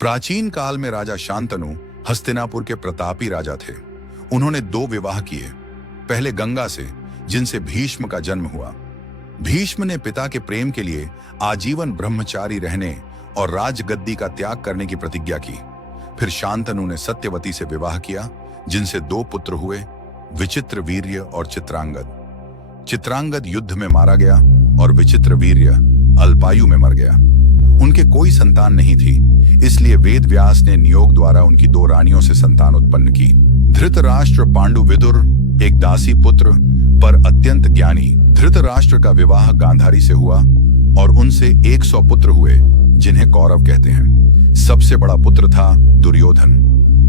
प्राचीन काल में राजा शांतनु हस्तिनापुर के प्रतापी राजा थे। उन्होंने 2 विवाह किए। पहले गंगा से, जिनसे भीष्म का जन्म हुआ। भीष्म ने पिता के प्रेम के लिए आजीवन ब्रह्मचारी रहने और राजगद्दी का त्याग करने की प्रतिज्ञा की। फिर शांतनु ने सत्यवती से विवाह किया, जिनसे 2 पुत्र हुए, विचित्रवीर्य और चित्रांगद। चित्रांगद युद्ध में मारा गया और विचित्रवीर्य अल्पायु में मर गया। उनके कोई संतान नहीं थी, इसलिए वेद व्यास ने नियोग द्वारा उनकी 2 रानियों से संतान उत्पन्न की। धृतराष्ट्र पांडु विदुर एक दासी पुत्र पर अत्यंत ज्ञानी धृतराष्ट्र का विवाह गांधारी से हुआ और उनसे 100 पुत्र हुए, जिन्हें कौरव कहते हैं। सबसे बड़ा पुत्र था दुर्योधन।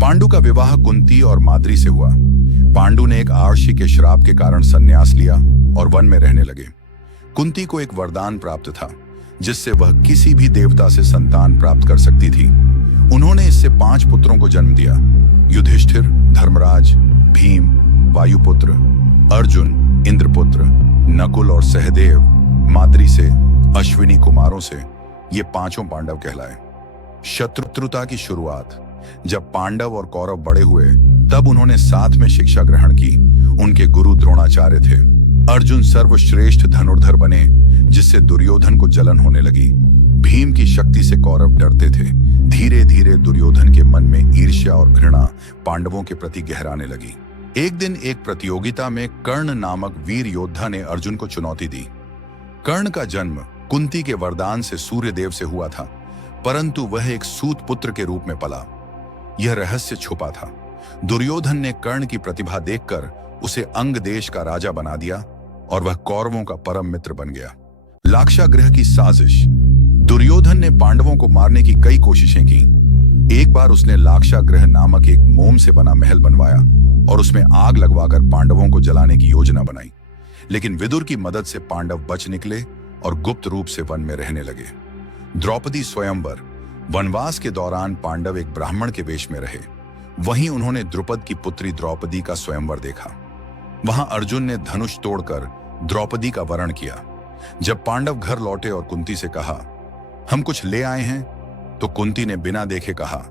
पांडु का विवाह कुंती और माद्री से हुआ। पांडु ने एक आर्षि के श्राप के कारण संन्यास लिया और वन में रहने लगे। कुंती को एक वरदान प्राप्त था, जिससे वह किसी भी देवता से संतान प्राप्त कर सकती थी। उन्होंने इससे 5 पुत्रों को जन्म दिया: युधिष्ठिर, धर्मराज, भीम, वायुपुत्र, अर्जुन, इंद्रपुत्र, नकुल और सहदेव। माद्री से, अश्विनी कुमारों से ये 5 पांडव कहलाए। शत्रुता की शुरुआत: जब पांडव और कौरव बड़े हुए, तब उन्होंने साथ में शिक्षा ग्रहण की। उनके गुरु द्रोणाचार्य थे। अर्जुन सर्वश्रेष्ठ धनुर्धर बने, जिससे दुर्योधन को जलन होने लगी। भीम की शक्ति से कौरव डरते थे। धीरे धीरे दुर्योधन के मन में ईर्ष्या और घृणा पांडवों के प्रति गहराने लगी। एक दिन एक प्रतियोगिता में कर्ण नामक वीर योद्धा ने अर्जुन को चुनौती दी। कर्ण का जन्म कुंती के वरदान से सूर्यदेव से हुआ था, परंतु वह एक सूत पुत्र के रूप में पला। यह रहस्य छुपा था। दुर्योधन ने कर्ण की प्रतिभा देखकर उसे अंग देश का राजा बना दिया और वह कौरवों का परम मित्र बन गया। लाक्षागृह की साजिश: दुर्योधन ने पांडवों को मारने की कई कोशिशें की। एक बार उसने लाक्षागृह नामक एक मोम से बना महल बनवाया और उसमें आग लगवाकर पांडवों को जलाने की योजना बनाई। लेकिन विदुर की मदद से पांडव बच निकले और गुप्त रूप से वन में रहने लगे। द्रौपदी स्वयंवर: वनवास के दौरान पांडव एक ब्राह्मण के वेश में रहे। वहीं उन्होंने द्रुपद की पुत्री द्रौपदी का स्वयंवर देखा। वहां अर्जुन ने धनुष तोड़कर द्रौपदी का वरण किया। जब पांडव घर लौटे और कुंती से कहा, हम कुछ ले आए हैं, तो कुंती ने बिना देखे कहा,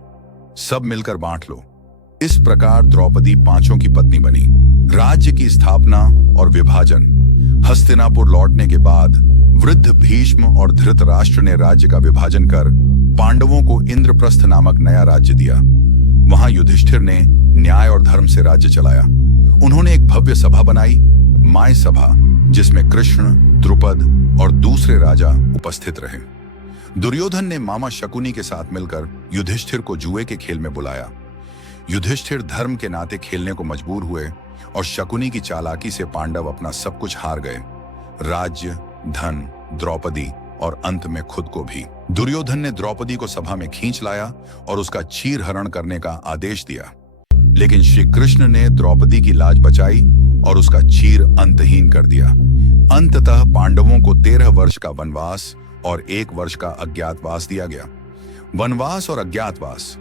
सब मिलकर बांट लो। इस प्रकार द्रौपदी 5 की पत्नी बनी। राज्य की स्थापना और विभाजन: हस्तिनापुर लौटने के बाद वृद्ध भीष्म और धृतराष्ट्र ने राज्य का विभाजन कर पांडवों को इंद्रप्रस्थ नामक नया राज्य दिया। वहां युधिष्ठिर ने न्याय और धर्म से राज्य चलाया। उन्होंने एक भव्य सभा बनाई, माय सभा, जिसमें कृष्ण, द्रुपद और दूसरे राजा उपस्थित रहे। दुर्योधन ने मामा शकुनी के साथ मिलकर युधिष्ठिर को जुए के खेल में बुलाया। युधिष्ठिर धर्म के नाते खेलने को मजबूर हुए और शकुनी की चालाकी से पांडव अपना सब कुछ हार गए: राज्य, धन, द्रौपदी और अंत में खुद को भी। दुर्योधन ने द्रौपदी को सभा में खींच लाया और उसका चीरहरण करने का आदेश दिया। लेकिन श्री कृष्ण ने द्रौपदी की लाज बचाई और उसका चीर अंतहीन कर दिया। अंततः पांडवों को 13 वर्ष का वनवास और 1 वर्ष का अज्ञातवास दिया गया। वनवास और अज्ञातवास: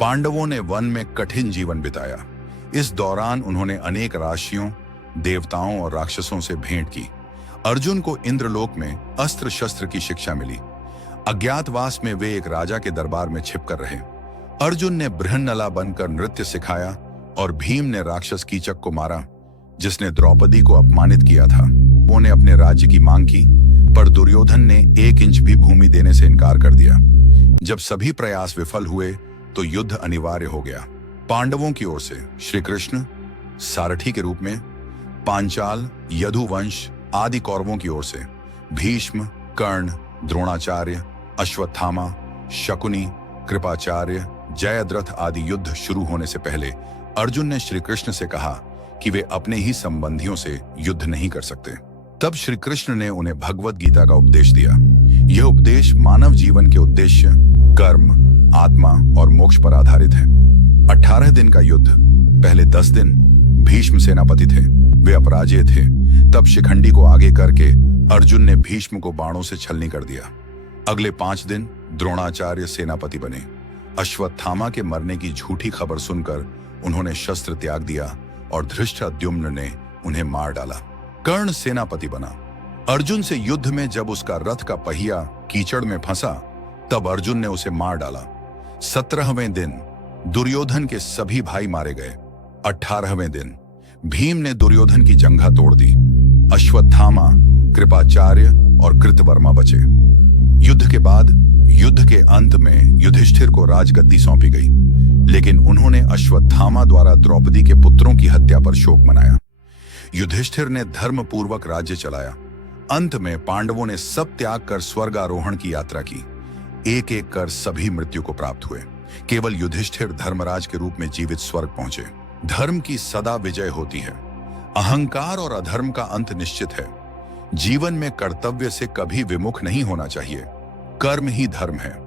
पांडवों ने वन में कठिन जीवन बिताया। इस दौरान उन्होंने अनेक राशियों, देवताओं और राक्षसों से भेंट की। अर्जुन को इंद्रलोक में अस्त्र शस्त्र की शिक्षा मिली। अज्ञातवास में वे एक राजा के दरबार में छिपकर रहे। अर्जुन ने बृहन्नला बनकर नृत्य सिखाया और भीम ने राक्षस कीचक को मारा, जिसने द्रौपदी को अपमानित किया था। उन्होंने अपने राज्य की मांग की, पर दुर्योधन ने 1 इंच भी भूमि देने से इनकार कर दिया। जब सभी प्रयास विफल हुए तो युद्ध अनिवार्य हो गया। पांडवों की ओर से श्री कृष्ण सारथी के रूप में, पांचाल, यदुवंश आदि कौरवों की ओर से भीष्म, कर्ण, द्रोणाचार्य, अश्वत्थामा, शकुनी, कृपाचार्य, जयद्रथ आदि युद्ध शुरू होने से पहले अर्जुन ने श्री कृष्ण से कहा कि वे अपने ही संबंधियों से युद्ध नहीं कर सकते। तब श्री कृष्ण ने उन्हें भगवद गीता का उपदेश दिया। यह उपदेश मानव जीवन के उद्देश्य, कर्म, आत्मा और मोक्ष पर आधारित है। 18 दिन का युद्ध: पहले 10 दिन भीष्म सेनापति थे, वे अपराजेय थे। तब शिखंडी को आगे करके अर्जुन ने भीष्म को बाणों से छलनी कर दिया। अगले 5 दिन द्रोणाचार्य सेनापति बने। अश्वत्थामा के मरने की झूठी खबर सुनकर उन्होंने शस्त्र त्याग दिया और धृष्टद्युम्न ने उन्हें मार डाला। कर्ण सेनापति बना। अर्जुन से युद्ध में जब उसका रथ का पहिया कीचड़ में फंसा, तब अर्जुन ने उसे मार डाला। 17वें दिन दुर्योधन के सभी भाई मारे गए। 18वें दिन भीम ने दुर्योधन की जंघा तोड़ दी। अश्वत्थामा, कृपाचार्य और कृतवर्मा बचे। युद्ध के बाद, युद्ध के अंत में युधिष्ठिर को राजगद्दी सौंपी गई, लेकिन उन्होंने अश्वत्थामा द्वारा द्रौपदी के पुत्रों की हत्या पर शोक मनाया। युधिष्ठिर ने धर्मपूर्वक राज्य चलाया। अंत में पांडवों ने सब त्याग कर स्वर्गारोहण की यात्रा की। एक एक कर सभी मृत्यु को प्राप्त हुए। केवल युधिष्ठिर धर्मराज के रूप में जीवित स्वर्ग पहुंचे। धर्म की सदा विजय होती है। अहंकार और अधर्म का अंत निश्चित है। जीवन में कर्तव्य से कभी विमुख नहीं होना चाहिए। कर्म ही धर्म है।